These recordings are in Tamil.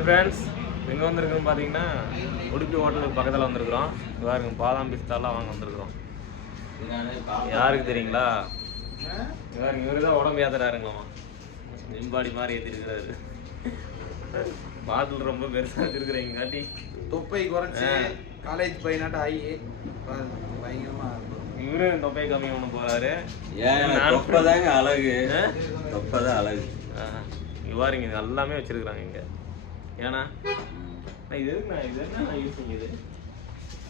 ஃப்ரெண்ட்ஸ் எங்கே வந்திருக்கோம் பார்த்தீங்கன்னா உடுப்பி ஹோட்டலுக்கு பக்கத்தில் வந்திருக்கிறோம். இங்க பாருங்க பாதாம் பிஸ்தாலாம் வாங்க வந்திருக்கிறோம். யாருக்கு தெரியுங்களா? பாருங்க இவரு தான் உடம்பு ஏத்துறாருங்களாமா. ஜிம்பாடி மாதிரி ஏற்றிருக்கிறாரு பாட்டில் ரொம்ப பெருசாக வச்சிருக்கிறீங்க காட்டி. தொப்பை குறைச்சி காலேஜ் பையனாட்ட ஆகி பாருங்க, பயங்கரமா இருக்கும். இவரு தொப்பை கம்மி பண்ண போறாரு. ஏன் நான் தொப்பதாங்க அழகு. ஆ? தொப்பதான் அழகு. ஆஹ். இங்க எல்லாமே வச்சிருக்கிறாங்க இங்க. ஏன்னா இது எதுக்கு நான் இது என்ன யூஸ் பண்ணுது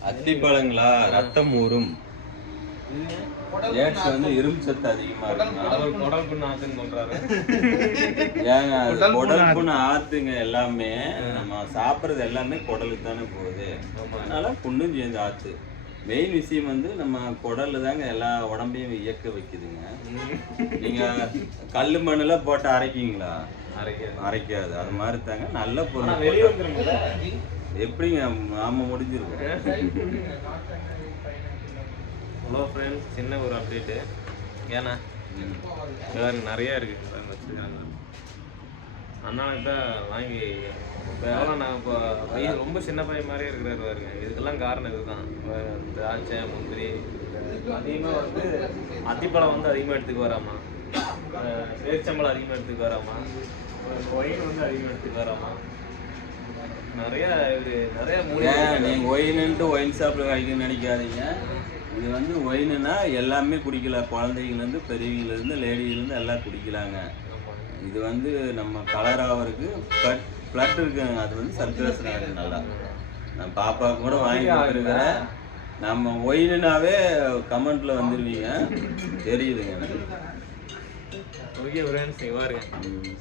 அத்திப்பழங்களா? ரத்தம் ஊறும். இது டேட்ஸ் வந்து இரும்பு சத்து அதிகமா அவர் குடல் புண்ணு ஆத்துன்னு சொல்றாரு. ஏங்க குடல் புண்ணு ஆத்துங்க எல்லாமே நம்ம சாப்பிடுறது எல்லாமே குடலுக்கு தானே போகுது. அதனால புண்ணும் சேர்ந்து ஆத்து. மெயின் விஷயம் வந்து நம்ம குடல்ல தாங்க எல்லா உடம்பையும் இயக்க வைக்குதுங்க. நீங்க கல்லு மண்ணுல போட்டு அரைக்கீங்களா? அரைக்காது. அரைக்காது. அது மாதிரி தாங்க. நல்ல பொருள் எப்படிங்க? நாம முடிஞ்சிருக்கோம். ஹலோ ஃப்ரெண்ட்ஸ் சின்ன ஒரு அப்டேட்டு ஏன்னா வேறு நிறைய இருக்கு. பாருங்க வச்சிருக்காங்க அண்ணனுக்கு தான் வாங்கி இப்போ எவ்வளோ நான் இப்போ பையன் ரொம்ப சின்ன பையன் மாதிரியே இருக்கிறாரு பாருங்க. இதுக்கெல்லாம் காரணம் இதுதான். திராட்சை முந்திரி அதிகமாக வந்து அத்திப்பழம் வந்து அதிகமாக எடுத்துக்க வராமா? அஹ் பேரிச்சம்பழம் அதிகமாக எடுத்துக்க வராமா? ஒயின் வந்து அதிகமாக எடுத்துக்க வராமா? நிறைய இது நிறைய ஏன் மூலிகை நீங்க ஒயின்ட்டு ஒயின் ஷாப்ல கிடைக்குன்னு நினைக்காதீங்க. இது வந்து ஒயினுனா எல்லாமே குடிக்கலாம் குழந்தைங்கலேருந்து பெரியவங்கலேருந்து லேடியிலேருந்து எல்லாம் குடிக்கலாங்க. இது வந்து நம்ம கலர் ஆகிறதுக்கு ப்ளட் ப்ளட் இருக்குங்க அது வந்து சர்க்குலேஷன் ஆகுது நல்லா. நான் பாப்பாவுக்கு கூட வாங்கி கொடுத்துருக்கிறேன் நம்ம ஒயினுனாவே கமெண்ட்ல வந்துருவீங்க. தெரியுதுங்க எனக்கு. ஓகே ஃப்ரெண்ட்ஸ் இங்கே பாருங்க ம்.